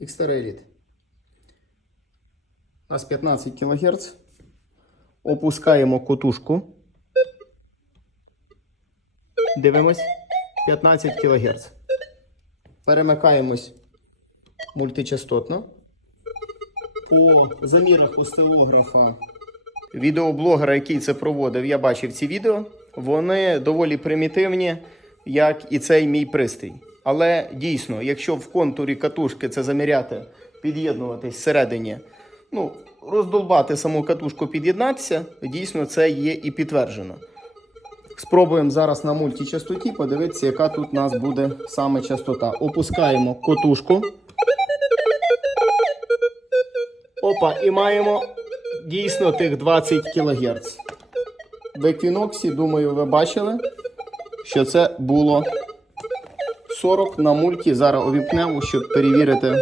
Xterra Elite. У нас 15 кГц. Опускаємо котушку. Дивимось. 15 кГц. Перемикаємось мультичастотно. По замірах осцилографа відеоблогера, який це проводив, я бачив ці відео. Вони доволі примітивні, як і цей мій пристрій. Але дійсно, якщо в контурі катушки це заміряти, під'єднуватись всередині, ну, роздолбати саму катушку, під'єднатися, дійсно це є і підтверджено. Спробуємо зараз на мультичастоті подивитися, яка тут у нас буде саме частота. Опускаємо котушку. Опа, і маємо дійсно тих 20 кГц. В Equinox, думаю, ви бачили, що це було 40 на мульті. Зараз увімкнемо, щоб перевірити.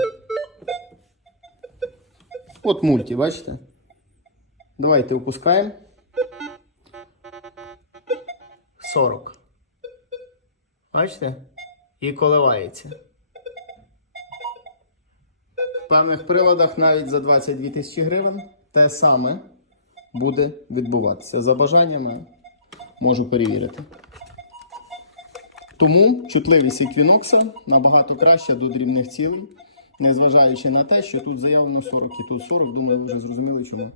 От мульті, бачите? Давайте опускаємо. 40. Бачите? І коливається. В певних приладах навіть за 22 тисячі гривень те саме буде відбуватися. За бажаннями можу перевірити. Тому чутливість еквінокса набагато краща до дрібних цілей, незважаючи на те, що тут заявлено 40 і тут 40, думаю, ви вже зрозуміли чому.